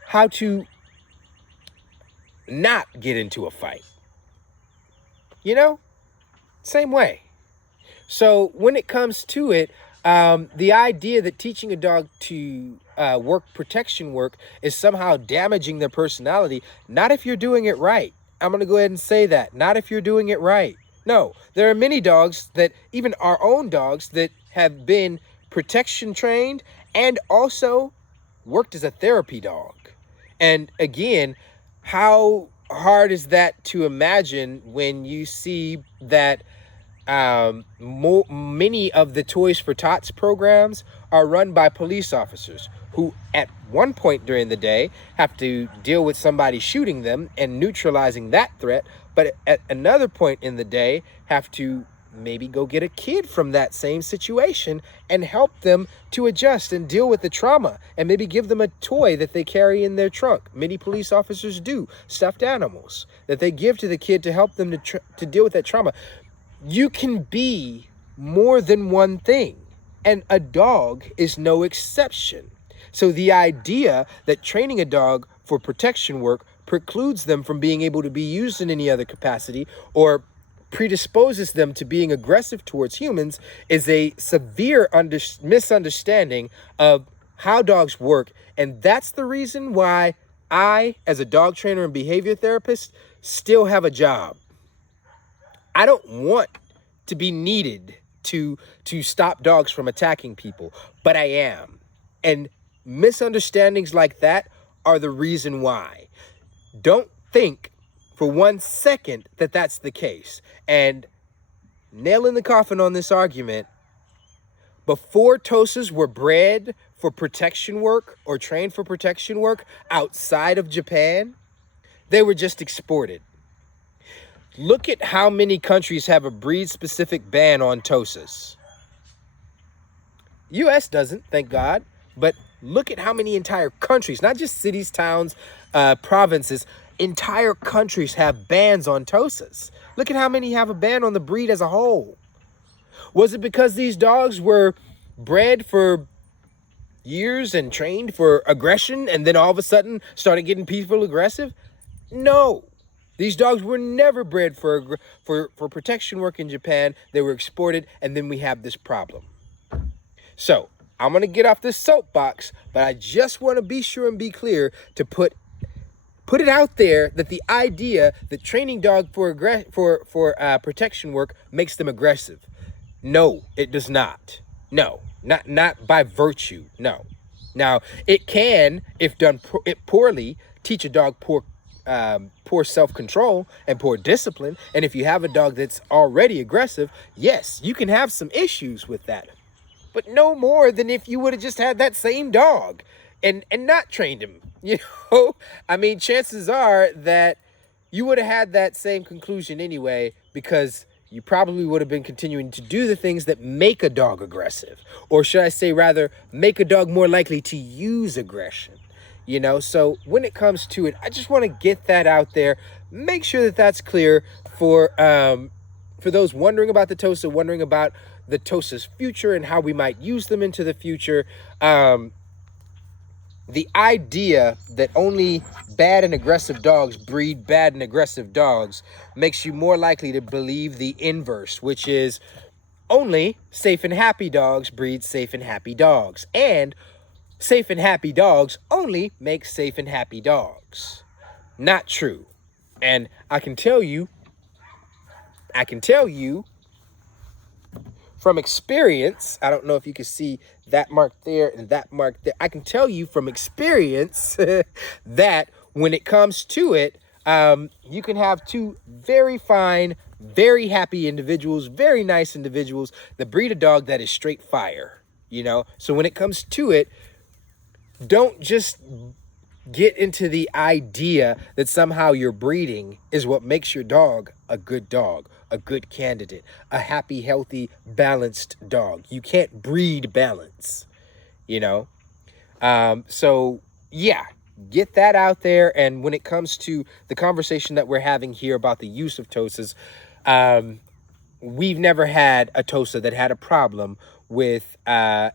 how to not get into a fight. You know, same way. So when it comes to it, the idea that teaching a dog to work protection work is somehow damaging their personality, not if you're doing it right. I'm going to go ahead and say that. Not if you're doing it right. No, there are many dogs that, even our own dogs, that have been protection trained and also worked as a therapy dog. And again, how hard is that to imagine when you see that Many of the Toys for Tots programs are run by police officers who at one point during the day have to deal with somebody shooting them and neutralizing that threat, but at another point in the day have to maybe go get a kid from that same situation and help them to adjust and deal with the trauma, and maybe give them a toy that they carry in their trunk. Many police officers do stuffed animals that they give to the kid to help them to deal with that trauma. You can be more than one thing, and a dog is no exception. So the idea that training a dog for protection work precludes them from being able to be used in any other capacity or predisposes them to being aggressive towards humans is a severe misunderstanding of how dogs work. And that's the reason why I, as a dog trainer and behavior therapist, still have a job. I don't want to be needed to stop dogs from attacking people, but I am. And misunderstandings like that are the reason why. Don't think for 1 second that that's the case. And nail in the coffin on this argument, before Tosas were bred for protection work or trained for protection work outside of Japan, they were just exported. Look at how many countries have a breed-specific ban on Tosas. U.S. doesn't, thank God, but look at how many entire countries, not just cities, towns, provinces, entire countries have bans on Tosas. Look at how many have a ban on the breed as a whole. Was it because these dogs were bred for years and trained for aggression and then all of a sudden started getting people aggressive? No. These dogs were never bred for protection work in Japan. They were exported, and then we have this problem. So I'm going to get off this soapbox, but I just want to be sure and be clear to put it out there that the idea that training dog for protection work makes them aggressive. No, it does not. No, not by virtue. No. Now, it can, if done poorly, teach a dog poor self-control and poor discipline. And if you have a dog that's already aggressive, yes, you can have some issues with that. But no more than if you would have just had that same dog and not trained him. You know, I mean, chances are that you would have had that same conclusion anyway, because you probably would have been continuing to do the things that make a dog aggressive. Or should I say rather, make a dog more likely to use aggression. You know, so when it comes to it, I just want to get that out there. Make sure that that's clear for those wondering about the Tosa, wondering about the Tosa's future and how we might use them into the future. The idea that only bad and aggressive dogs breed bad and aggressive dogs makes you more likely to believe the inverse, which is only safe and happy dogs breed safe and happy dogs. And safe and happy dogs only make safe and happy dogs. Not true. And I can tell you from experience, I don't know if you can see that mark there and that mark there. I can tell you from experience that when it comes to it, you can have two very fine, very happy individuals, very nice individuals that breed a dog that is straight fire, you know? So when it comes to it, don't just get into the idea that somehow your breeding is what makes your dog, a good candidate, a happy, healthy, balanced dog. You can't breed balance, you know? So yeah, get that out there. And when it comes to the conversation that we're having here about the use of Tosas, we've never had a Tosa that had a problem with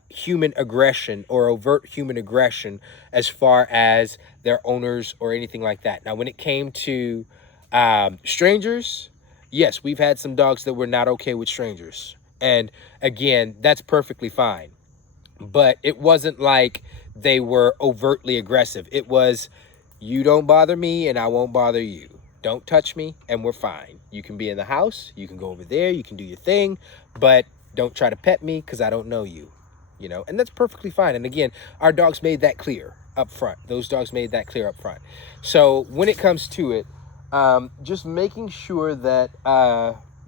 human aggression or overt human aggression as far as their owners or anything like that. Now, when it came to strangers, yes, we've had some dogs that were not okay with strangers. And again, that's perfectly fine. But it wasn't like they were overtly aggressive. It was, you don't bother me and I won't bother you. Don't touch me and we're fine. You can be in the house. You can go over there. You can do your thing. But don't try to pet me because I don't know you, you know, and that's perfectly fine. And again, our dogs made that clear up front. Those dogs made that clear up front. So when it comes to it, just making sure that,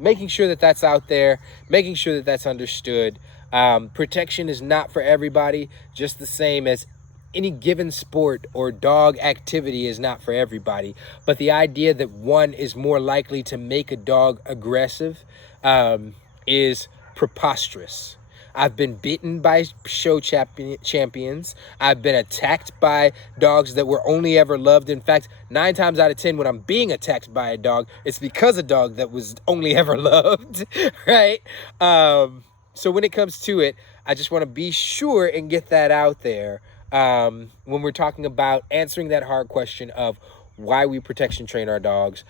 making sure that that's out there, making sure that that's understood. Protection is not for everybody, just the same as any given sport or dog activity is not for everybody. But the idea that one is more likely to make a dog aggressive is preposterous. I've been bitten by show champions. I've been attacked by dogs that were only ever loved. In fact, 9 times out of 10, when I'm being attacked by a dog, it's because a dog that was only ever loved, right? So when it comes to it, I just want to be sure and get that out there when we're talking about answering that hard question of why we protection train our dogs.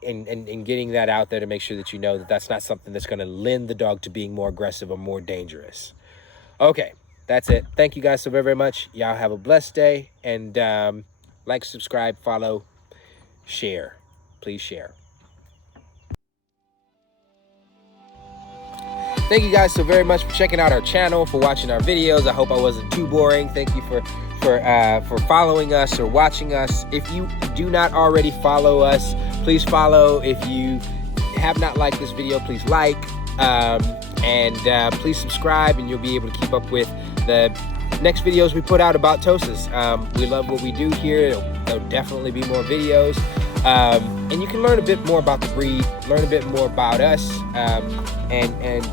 And getting that out there to make sure that you know that that's not something that's going to lend the dog to being more aggressive or more dangerous. Okay, that's it. Thank you guys so very, very much. Y'all have a blessed day. And like, subscribe, follow, share. Please share. Thank you guys so very much for checking out our channel, for watching our videos. I hope I wasn't too boring. Thank you for following us or watching us. If you do not already follow us, please follow. If you have not liked this video, please like, and please subscribe, and you'll be able to keep up with the next videos we put out about Tosas. We love what we do here. There'll definitely be more videos, and you can learn a bit more about the breed, learn a bit more about us, and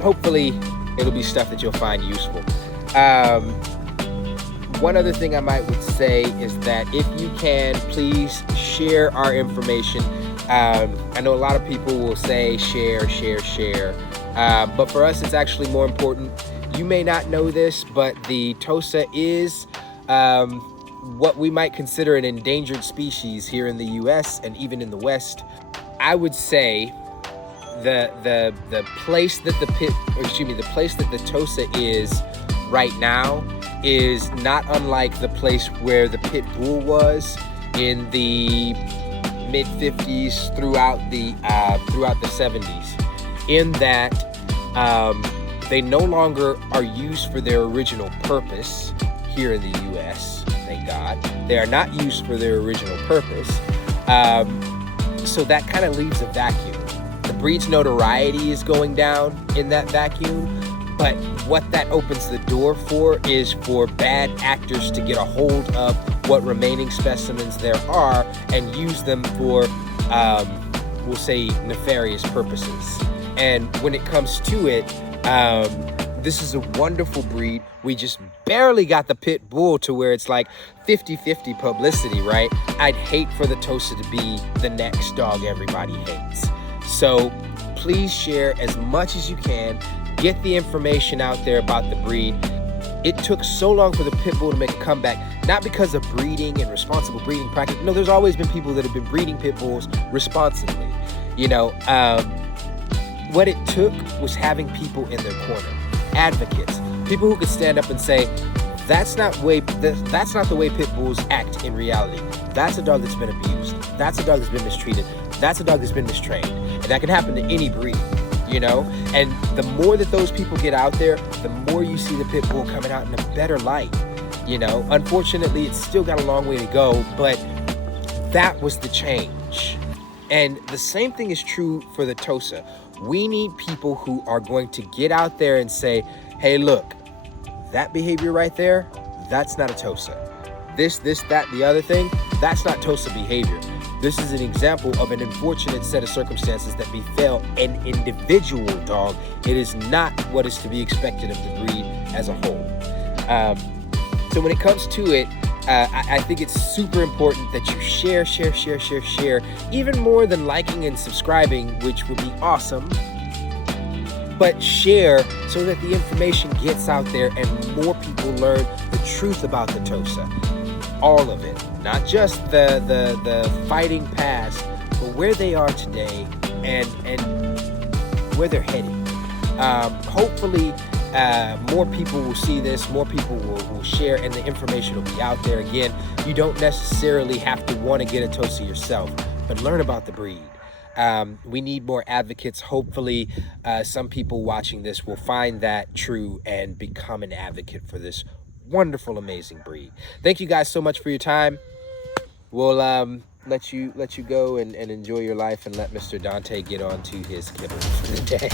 hopefully it'll be stuff that you'll find useful. One other thing I would say is that if you can, please share our information. I know a lot of people will say share, but for us it's actually more important. You may not know this, but the Tosa is what we might consider an endangered species here in the US and even in the West. I would say the place that the place that the Tosa is right now is not unlike the place where the pit bull was in the mid 50s throughout the 70s, in that they no longer are used for their original purpose here in the US. Thank God they are not used for their original purpose, so that kind of leaves a vacuum. The breed's notoriety is going down in that vacuum. But what that opens the door for is for bad actors to get a hold of what remaining specimens there are and use them for, we'll say, nefarious purposes. And when it comes to it, this is a wonderful breed. We just barely got the pit bull to where it's like 50-50 publicity, right? I'd hate for the Tosa to be the next dog everybody hates. So please share as much as you can. Get the information out there about the breed. It took so long for the pit bull to make a comeback, not because of breeding and responsible breeding practice. No, there's always been people that have been breeding pit bulls responsibly. You know, what it took was having people in their corner, advocates, people who could stand up and say, that's not the way pit bulls act in reality. That's a dog that's been abused. That's a dog that's been mistreated. That's a dog that's been mistrained. And that can happen to any breed. You know, and the more that those people get out there, the more you see the pit bull coming out in a better light. You know, unfortunately, it's still got a long way to go, but that was the change. And the same thing is true for the Tosa. We need people who are going to get out there and say, hey, look, that behavior right there, that's not a Tosa. This, that, the other thing, that's not Tosa behavior. This is an example of an unfortunate set of circumstances that befell an individual dog. It is not what is to be expected of the breed as a whole. So when it comes to it, I think it's super important that you share, even more than liking and subscribing, which would be awesome. But share so that the information gets out there and more people learn the truth about the Tosa. All of it, not just the fighting past, but where they are today and where they're headed. Hopefully, more people will see this, more people will share, and the information will be out there. Again, you don't necessarily have to want to get a Tosa yourself, but learn about the breed. We need more advocates. Hopefully, some people watching this will find that true and become an advocate for this wonderful, amazing breed. Thank you guys so much for your time. We'll let you go and enjoy your life, and let Mr. Dante get on to his kibble for the day.